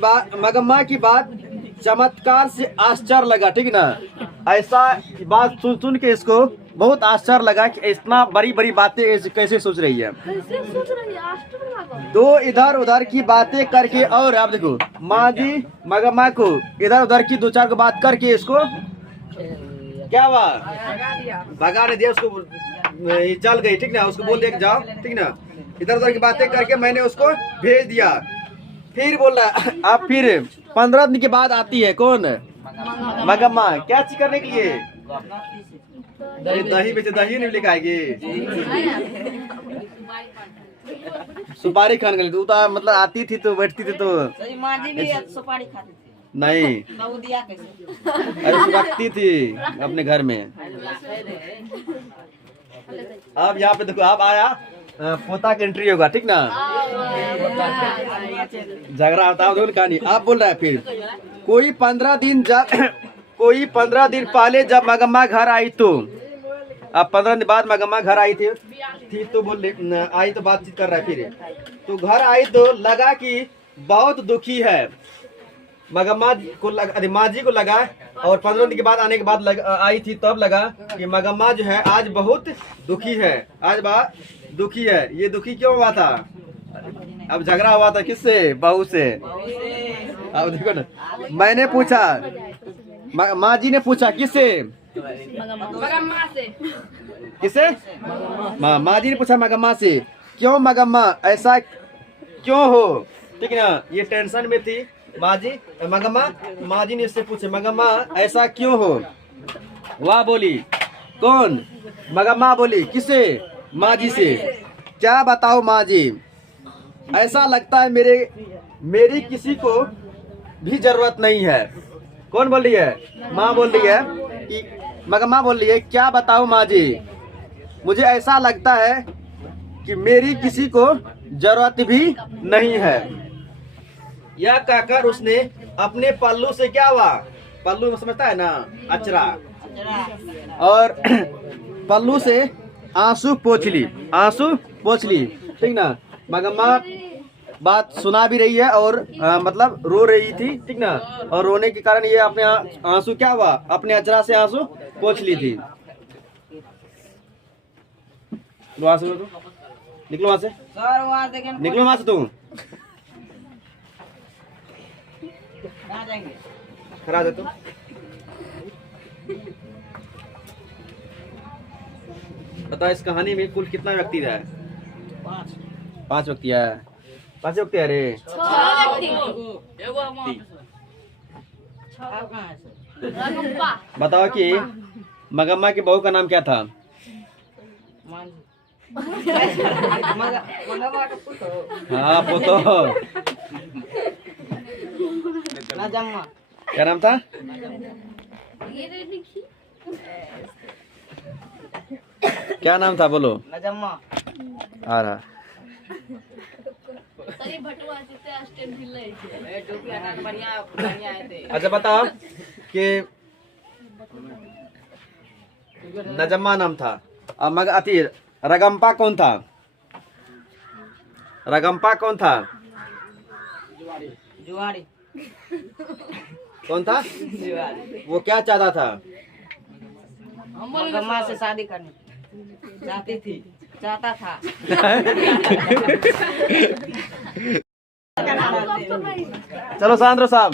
बात चमत्कार से आश्चर्य लगा, ठीक ना। ऐसा बात सुन के इसको बहुत आश्चर्य लगा कि इतना बड़ी बातें कैसे सोच रही है। दो इधर उधर की बातें करके, और आप देखो माजी मगम्मा को इधर उधर की 2-4 बात करके इसको क्या हुआ, भगा ने दिया उसको, चल गई, ठीक ना। उसको बोल दिया कि जाओ, ठीक ना। इधर उधर की बातें करके मैंने उसको भेज दिया। फिर बोल रहा अब फिर 15 दिन के बाद आती है कौन, मगम्मा, क्या चीज करने के लिए, दही बेचे, दही नहीं लेकर आएगी, सुपारी खाने के लिए। तू तो मतलब आती थी तो बैठती थी तो सुपारी खाती थी नहीं, अरे रखती थी अपने घर में। अब यहाँ पे देखो, अब आया पोता की एंट्री होगा, ठीक ना। झगड़ा होता है कहानी। आप बोल रहा है फिर कोई 15 दिन पहले जब मगम्मा घर आई तो, अब 15 दिन बाद मगम्मा घर आई थी तो बोल आई तो बातचीत कर रहा है। फिर तो घर आई तो लगा कि बहुत दुखी है। मगम्मा को माँ जी को लगा, और 15 दिन के बाद आने के बाद आई थी तब लगा कि मगम्मा जो है आज बहुत दुखी है, आज बहुत दुखी है। ये दुखी क्यों हुआ था, अब झगड़ा हुआ था किससे, बहू से। अब देखो ना, मैंने पूछा, माँ जी ने पूछा किससे, मगम्मा से। किससे, माँ जी ने पूछा मगम्मा से, क्यों मगम्मा ऐसा क्यों हो, ठीक ना। ये टेंशन में थी माँ जी, मगम्मा। माँ जी ने इससे पूछे मगम्मा ऐसा क्यों हो। वह बोली कौन, मगम्मा बोली किससे, माँ जी से। क्या बताओ माँ जी, ऐसा लगता है मेरी किसी को भी जरूरत नहीं है। कौन बोल रही है, माँ बोल रही है कि मगम्मा बोल रही है, क्या बताओ माँ जी, मुझे ऐसा लगता है कि मेरी किसी को जरूरत भी नहीं है। यह कहकर उसने अपने पल्लू से, क्या हुआ, पल्लू में समझता है ना, अचरा, और पल्लू से आंसू पोंछ ली, ठीक ना। मगम्मा बात सुना भी रही है और मतलब रो रही थी, ठीक ना। और रोने के कारण ये अपने आंसू क्या हुआ, अपने अचरा से आंसू पोंछ ली थी। वहां से निकलो, वहां से निकलो, वहां से तुम खड़ा दे तुम। बता इस कहानी में कुल कितना व्यक्ति है, 5 व्यक्ति है, 5 व्यक्ति। अरे बताओ कि मगम्मा की बहू का नाम क्या था, हाँ पोतो, क्या नाम था, क्या नाम था बोलो, आ रहा। अच्छा बताओ कि नजम्मा नाम था, और मग अति रगम्पा कौन था, रगम्पा कौन था, जुआरी कौन था, वो क्या चाहता था, मगम्मा से शादी करनी चाहती थी, चाहता था। चलो शांत साहब,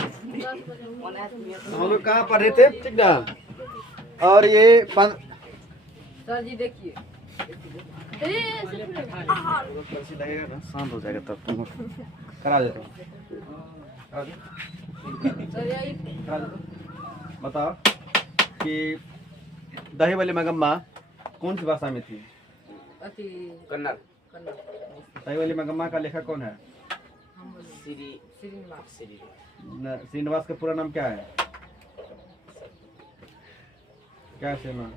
हम लोग कहाँ पढ़ रहे थे, ठीक ना। और ये सर जी देखिए, शांत हो जाएगा तब तुम करा देता हूँ। बताओ कि दही वाली मगम्मा कौन सी भाषा में थी, कन्नड़। सही वाली मगम्मा का लेखक कौन है? श्रीनिवास का पूरा नाम क्या है? क्या है नाम?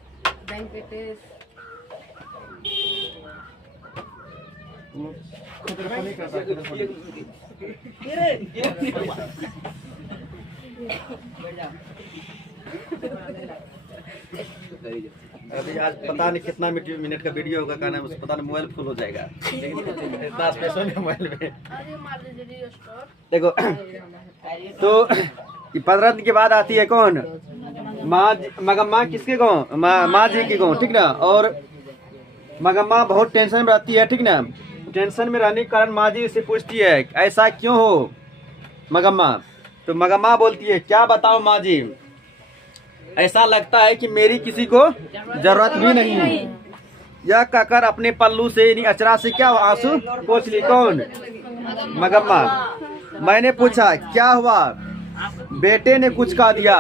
नहीं करता अभी आज पता नहीं कितना मिनट का वीडियो होगा, कहना है पता नहीं मोबाइल फुल हो जाएगा, लेकिन इतना स्पेशल है मोबाइल में। अरे मार दीजिए स्टॉप। देखो तो 15 दिन के बाद आती है कौन? माँ। मगम्मा किसके गाँव? माँ जी के गाँव, ठीक ना। और मगम्मा बहुत टेंशन में रहती है, ठीक ना। टेंशन में रहने के कारण माँ जी उससे पूछती है ऐसा क्यों हो मगम्मा? तो मगम्मा बोलती है क्या बताओ माँ जी, ऐसा लगता है कि मेरी किसी को जरूरत भी नहीं है। यह कहकर अपने पल्लू से यानी अचरा से क्या आंसू पोंछ ली। कौन? मगम्मा। मैंने पूछा क्या हुआ? बेटे ने कुछ कह दिया।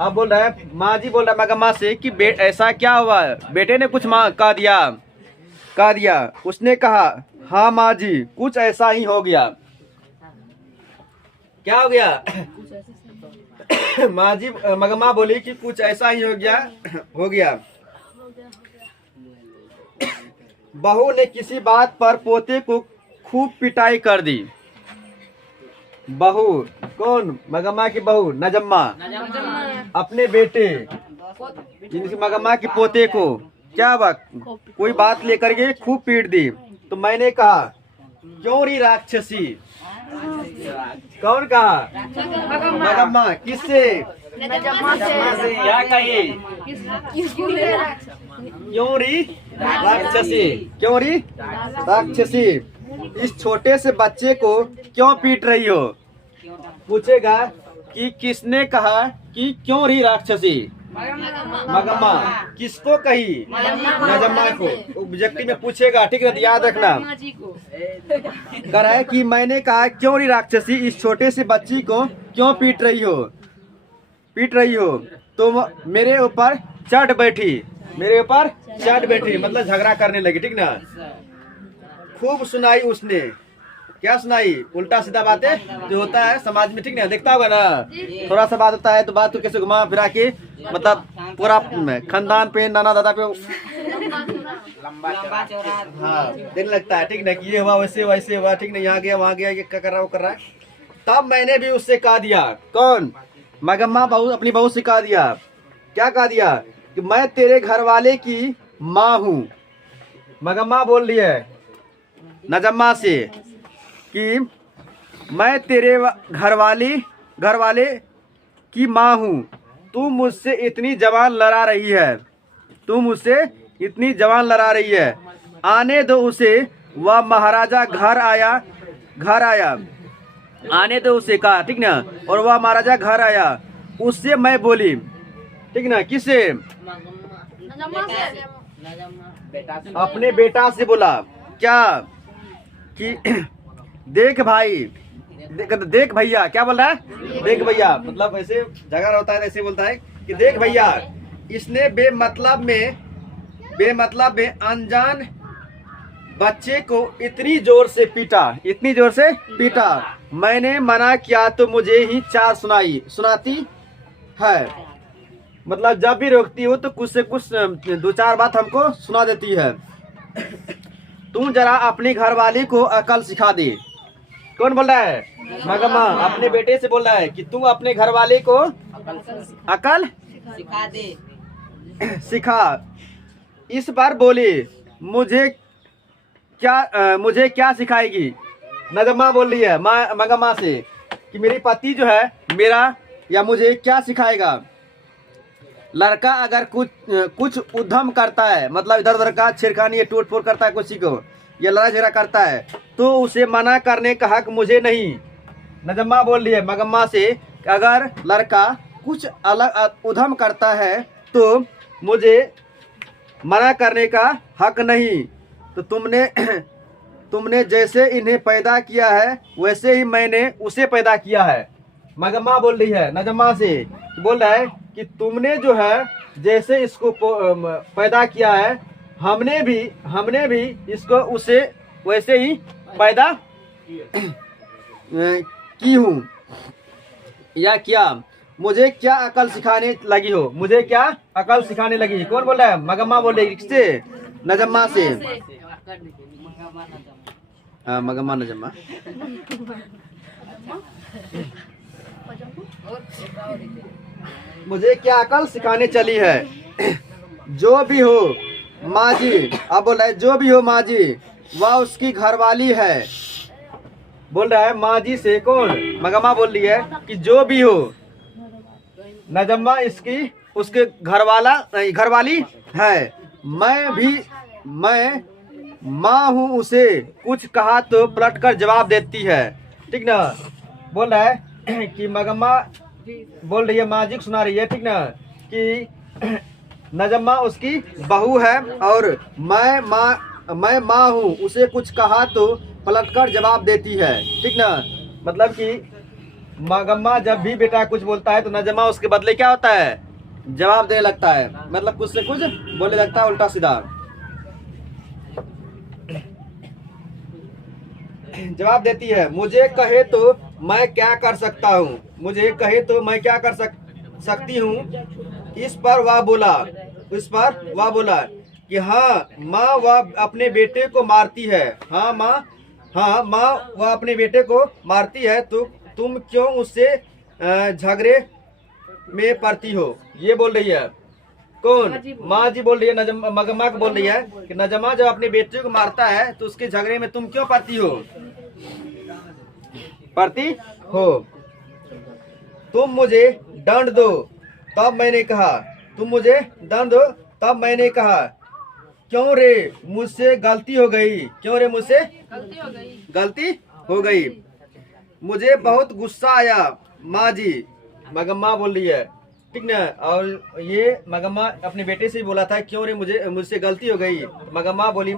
अब बोल रहा है माँ जी, बोल रहा है मगम्मा से कि ऐसा क्या हुआ? बेटे ने कुछ कह दिया। उसने कहा हाँ माँ जी, कुछ ऐसा ही हो गया। क्या हो गया? माँ जी मगम्मा बोली कि कुछ ऐसा ही हो गया। बहू ने किसी बात पर पोते को खूब पिटाई कर दी। बहू कौन? मगम्मा की बहू नजम्मा अपने बेटे जिनकी मगम्मा की पोते को क्या बात कोई बात लेकर के खूब पीट दी। तो मैंने कहा क्यों री राक्षसी? कौन कहा? मगम्मा। किससे? क्या कही? क्यों री राक्षसी? क्यों री राक्षसी? इस छोटे से बच्चे को क्यों पीट रही हो? पूछेगा कि किसने कहा कि क्यों री राक्षसी? मगम्मा। किसको कही? नजम्मा को। ऑब्जेक्टिव में पूछेगा, ठीक है, याद रखना। कह रहा है कि मैंने कहा क्यों री राक्षसी, इस छोटे से बच्ची को क्यों पीट रही हो? तो मेरे ऊपर चढ़ बैठी। मतलब झगड़ा करने लगी, ठीक ना। खूब सुनाई उसने। क्या सुनाई? उल्टा सीधा बातें जो होता है समाज में, ठीक ना। देखता होगा ना, थोड़ा सा बात होता है तो बात तो कैसे घुमा फिरा के मतलब पूरा खानदान पे, नाना दादा पे हाँ देने लगता है, ठीक ना। कि ये हुआ वैसे हुआ, ठीक ना। यहाँ गया वहाँ गया, ये क्या कर रहा है वो कर रहा है। तब मैंने भी उससे कह दिया। कौन? मगम्मा बहू अपनी बहू से कह दिया। क्या कह दिया? कि मैं तेरे घर वाले की माँ हूँ। मगम्मा बोल रही है नजम्मा से कि मैं तेरे घर वाले की माँ हूँ। तू मुझसे इतनी जवान लड़ा रही है। आने दो उसे, वह महाराजा घर आया। आने दो उसे कहा, ठीक ना। और वह महाराजा घर आया। उससे मैं बोली, ठीक ना। किससे? अपने बेटा से बोला। क्या? कि देख भैया। क्या बोल रहा है? देख भैया। मतलब ऐसे झगड़ा होता है ऐसे बोलता है कि देख भैया, इसने बेमतलब में अनजान बच्चे को इतनी जोर से पीटा। मैंने मना किया तो मुझे ही चार सुनाती है। मतलब जब भी रोकती हो तो कुछ से कुछ 2-4 बात हमको सुना देती है। तू जरा अपनी घरवाली को अकल सिखा दे। कौन बोल रहा है? मगम्मा अपने बेटे से बोल रहा है कि तू अपने घरवाले को अकल सिखा। इस बार बोली मुझे क्या सिखाएगी? नजम्मा बोल रही है मगम्मा से कि मेरे पति जो है मेरा या मुझे क्या सिखाएगा। लड़का अगर कुछ उद्यम करता है, मतलब इधर उधर का छेड़खानी या टूट फोड़ करता है किसी को, या लड़ाई झगड़ा करता है, तो उसे मना करने का हक मुझे नहीं। नजम्मा बोल रही है मगम्मा से कि अगर लड़का कुछ अलग उद्यम करता है तो मुझे मना करने का हक नहीं। तो तुमने जैसे इन्हें पैदा किया है वैसे ही मैंने उसे पैदा किया है। मगम्मा बोल रही है नजम्मा से, बोल रहा है कि तुमने जो है जैसे इसको पैदा किया है, हमने भी इसको वैसे ही पैदा की हूँ या क्या, मुझे क्या अकल सिखाने लगी हो, मुझे क्या अकल सिखाने लगी। कौन बोल रहा है? मगम्मा बोल रही है। किससे? नजम्मा से। हाँ, मगम्मा नजम्मा। मुझे क्या अकल सिखाने चली है। जो भी हो माँ जी, अब बोल रहा है जो भी हो माँ जी, वह उसकी घरवाली है। बोल रहा है माँ जी से। कौन? मगम्मा बोल रही है कि जो भी हो नजम्मा इसकी उसके घरवाली है। मैं माँ हूँ, उसे कुछ कहा तो पलट कर जवाब देती है। ठीक ना। बोल रहा है कि मगम्मा बोल रही है, माँ जी को सुना रही है, ठीक ना, कि नजम्मा उसकी बहू है और मैं माँ हूँ, उसे कुछ कहा तो पलटकर जवाब देती है। ठीक ना। मतलब कि मगम्मा जब भी बेटा कुछ बोलता है तो नजम्मा उसके बदले क्या होता है? जवाब देने लगता है। मतलब कुछ से कुछ बोलने लगता है, उल्टा सीधा जवाब देती है। मुझे कहे तो मैं क्या कर सकता हूँ, मुझे कहे तो मैं क्या कर सकती हूँ। इस पर वह बोला कि हाँ माँ, वह अपने बेटे को मारती है। हाँ माँ वह अपने बेटे को मारती है, तो तुम क्यों उससे झगड़े में पड़ती हो। ये बोल रही है। कौन? माँ जी बोल रही है, मगम्मा को बोल रही है कि नजम्मा जब अपने बेटे को मारता है तो उसके झगड़े में तुम क्यों पड़ती हो। तुम मुझे दंड दो, तब मैंने कहा। तुम मुझे दंड दो तब मैंने कहा, क्यों रे मुझसे गलती हो गई। क्यों रे मुझसे गलती हो गई। मुझे बहुत गुस्सा आया माँ जी, मगम्मा बोल रही है। ठीक ना। और ये मगम्मा अपने बेटे से बोला था, क्यों रे मुझसे गलती हो गई। मगम्मा बोली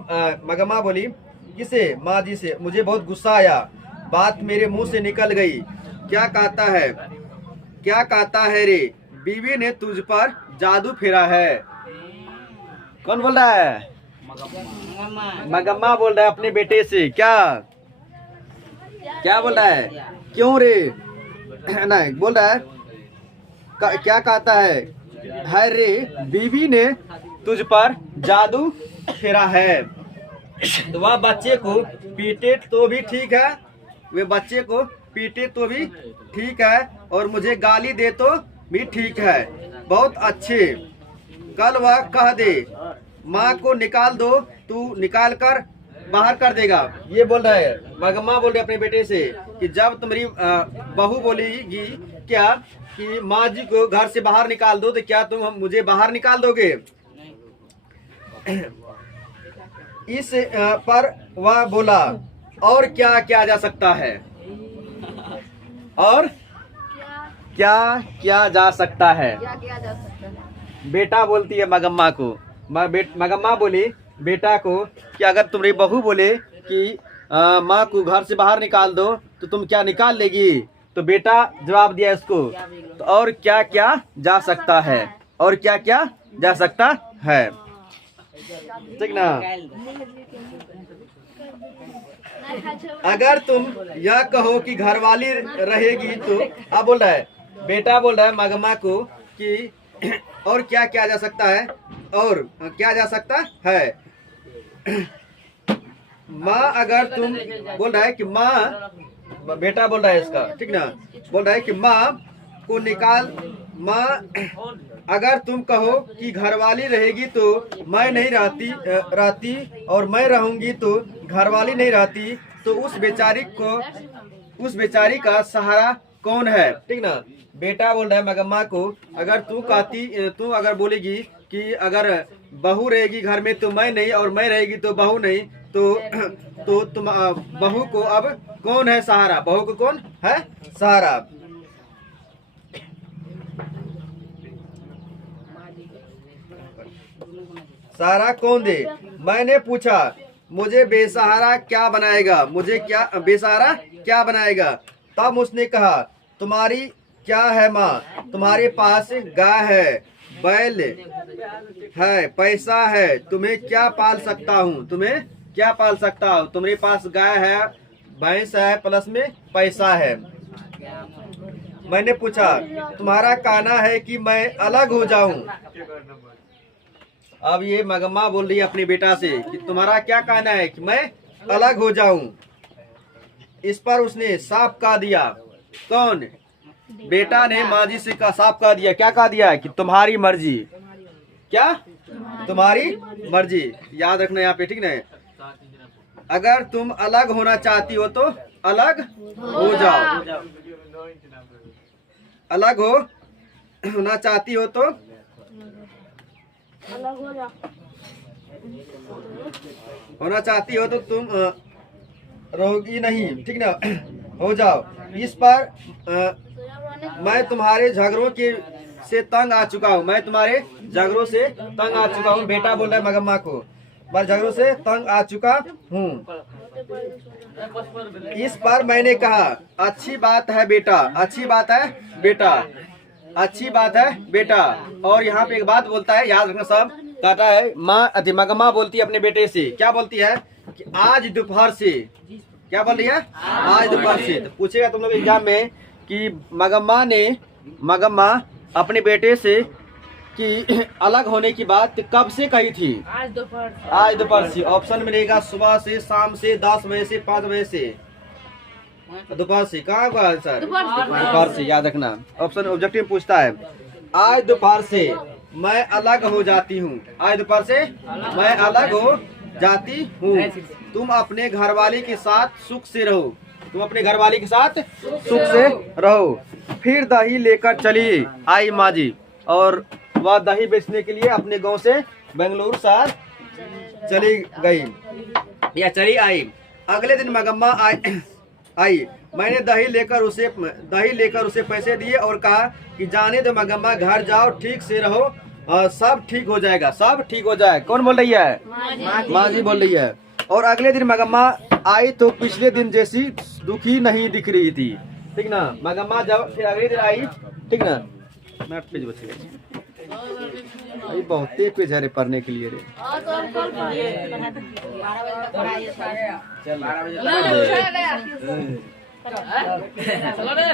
किसे? माँ जी से। मुझे बहुत गुस्सा आया, बात मेरे मुंह से निकल गई। क्या कहता है रे, बीवी ने तुझ पर जादू फेरा है। कौन बोल रहा है? मगम्मा बोल रहा है अपने बेटे से। क्या बोल रहा है? क्यों रे नहीं बोल रहा है, क्या कहता है रे, बीवी ने तुझ पर जादू फेरा है। तो वह बच्चे को पीटे तो भी ठीक है, वे बच्चे को पीटे तो भी ठीक है, और मुझे गाली दे तो भी ठीक है। बहुत अच्छे। कल वह कह दे माँ को निकाल दो, तू निकाल कर बाहर कर देगा। ये बोल रहा है। मगम्मा बोल रही अपने बेटे से कि जब तुम्हारी बहू बोलेगी क्या कि माँ जी को घर से बाहर निकाल दो, तो क्या तुम मुझे बाहर निकाल दोगे। इस पर वह बोला, और क्या किया जा सकता है, और क्या किया जा सकता है। बेटा बोलती है मगम्मा को। मगम्मा बोली बेटा को कि अगर तुम्हारी बहू बोले कि माँ को घर से बाहर निकाल दो, तो तुम क्या निकाल लेगी। तो बेटा जवाब दिया इसको, तो और क्या क्या जा सकता है, और क्या क्या जा सकता है। ठीक ना। अगर तुम यह कहो कि घरवाली रहेगी तो, अब बोल रहा है बेटा बोल रहा है मगम्मा को कि और क्या क्या जा सकता है, और क्या जा सकता है। माँ अगर तुम बोल रहा है कि माँ, बेटा बोल रहा है इसका, ठीक ना, बोल रहा है कि माँ को निकाल। माँ अगर तुम कहो कि घरवाली रहेगी तो मैं नहीं रहती और मैं रहूंगी तो घरवाली नहीं रहती, तो उस बेचारी का सहारा कौन है। ठीक ना। बेटा बोल रहा है मगम्मा को, अगर तू अगर बोलेगी कि अगर बहू रहेगी घर में तो मैं नहीं, और मैं रहेगी तो बहू नहीं, तो तुम बहू को अब कौन है सहारा, बहू को कौन है सहारा। सहारा कौन दे। मैंने पूछा मुझे बेसहारा क्या बनाएगा, मुझे क्या बेसहारा क्या बनाएगा। तब उसने कहा, तुम्हारी क्या है माँ, तुम्हारे पास गाय है, बैल है, पैसा है, तुम्हें क्या पाल सकता हूँ, तुम्हें क्या पाल सकता हो? तुम्हारे पास गाय है, भैंस है, प्लस में पैसा है। मैंने पूछा तुम्हारा कहना है कि मैं अलग हो जाऊं। अब ये मगम्मा बोल रही है अपने बेटा से कि तुम्हारा क्या कहना है कि मैं अलग हो जाऊं। इस पर उसने साफ कह दिया। कौन? बेटा ने माँ जी से साफ कह दिया। क्या कह दिया? कि तुम्हारी मर्जी। क्या? तुम्हारी मर्जी। याद रखना यहाँ पे, ठीक ना? अगर तुम अलग होना चाहती हो तो अलग हो जाओ। अलग होना चाहती हो तो अलग हो जा। होना चाहती हो तो तुम रहोगी नहीं, ठीक ना? हो जाओ। इस पर मैं तुम्हारे झगड़ों के से तंग आ चुका हूँ। मैं तुम्हारे झगड़ों से तंग आ चुका हूँ। बेटा बोल रहा है मगम्मा को, मैं झगड़ों से तंग आ चुका हूँ। इस पर मैंने कहा अच्छी बात है बेटा, अच्छी बात है बेटा, अच्छी बात है बेटा। और यहाँ पे एक बात बोलता है, याद रखना सब, कहता है माँ मगम्मा बोलती है अपने बेटे से। क्या बोलती है? कि आज दोपहर से। क्या बोल रही है? आज दोपहर से। तो पूछेगा तुम लोग एग्जाम में कि मगम्मा अपने बेटे से कि अलग होने की बात कब से कही थी? आज दोपहर। आज दोपहर से। ऑप्शन मिलेगा सुबह से, शाम से, 10 बजे से, 5 बजे से। दोपहर से। कहाँ का आंसर? दोपहर से। याद रखना, ऑप्शन ऑब्जेक्टिव पूछता है। आज दोपहर से मैं अलग हो जाती हूँ। आज दोपहर से मैं अलग हो जाती हूँ। तुम अपने घरवाली के साथ सुख से रहो। तुम अपने घरवाली के साथ सुख से रहो। फिर दही लेकर चली आई माँ जी, और वह दही बेचने के लिए अपने गांव से बेंगलुरु शहर चली गई या चली आई। अगले दिन मगम्मा आई। मैंने दही लेकर उसे पैसे दिए और कहा कि जाने दो मगम्मा, घर जाओ, ठीक से रहो, सब ठीक हो जाएगा, सब ठीक हो जाएगा। कौन बोल रही है? माँ जी बोल रही है। और अगले दिन मगम्मा आई तो पिछले दिन जैसी दुखी नहीं दिख रही थी, ठीक ना? मगम्मा जब फिर अगले दिन आई, ठीक ना? मिनट पेज बचेगा, बहुत पेज है रे पढ़ने के लिए रे। चलो रे।